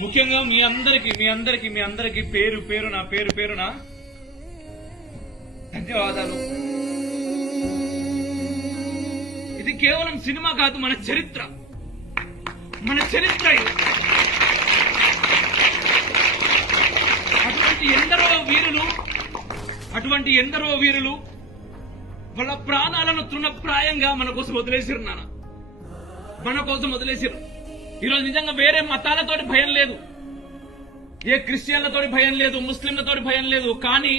ముఖ్యంగా మీ అందరికి మీ అందరికి మీ అందరికి పేరు పేరు నా పేరు పేరు నా ధన్యవాదాలు. ఇది కేవలం సినిమా కాదు మన చరిత్ర. మన చరిత్ర అటువంటి ఎందరో వీరులు అటువంటి ఎందరో వీరులు వాళ్ళ ప్రాణాలను తృణప్రాయంగా మన కోసం వదిలేసిరు నాన్న. మన కోసం వదిలేసిరు ఈరోజు నిజంగా వేరే మతాలతోటి భయం లేదు. ఏ క్రిస్టియన్లతోటి భయం లేదు ముస్లింలతోటి భయం లేదు కానీ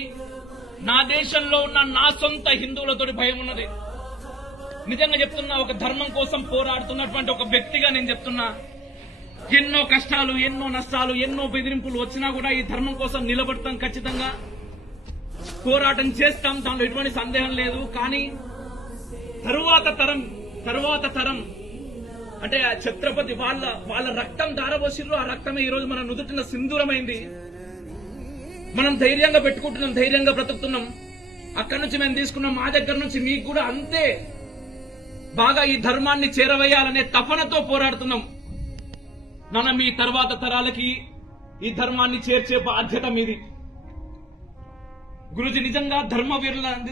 నా దేశంలో ఉన్న నా సొంత హిందువులతోటి భయం ఉన్నది. నిజంగా చెప్తున్నా ఒక ధర్మం కోసం పోరాడుతున్నటువంటి ఒక వ్యక్తిగా నేను చెప్తున్నా ఎన్నో కష్టాలు ఎన్నో నష్టాలు ఎన్నో బెదిరింపులు వచ్చినా కూడా ఈ ధర్మం కోసం నిలబడతాం ఖచ్చితంగా. పోరాటం చేస్తాం దానిలో ఎటువంటి సందేహం లేదు కానీ తరువాత తరం తరువాత తరం అంటే ఆ ఛత్రపతి వాళ్ళ వాళ్ళ రక్తం దారబోసిర్రు ఆ రక్తమే ఈ రోజు మన నుదుటిన సింధూరమైంది. మనం ధైర్యంగా పెట్టుకుంటున్నాం ధైర్యంగా బ్రతుకుతున్నాం. అక్కడి నుంచి మేము తీసుకున్నాం మా దగ్గర నుంచి మీకు కూడా అంతే. బాగా ఈ ధర్మాన్ని చేరవేయాలనే తపనతో పోరాడుతున్నాం. నాన్న మీ తర్వాత తరాలకి ఈ ధర్మాన్ని చేర్చే బాధ్యత మీది. గురుజీ నిజంగా ధర్మ వీరులను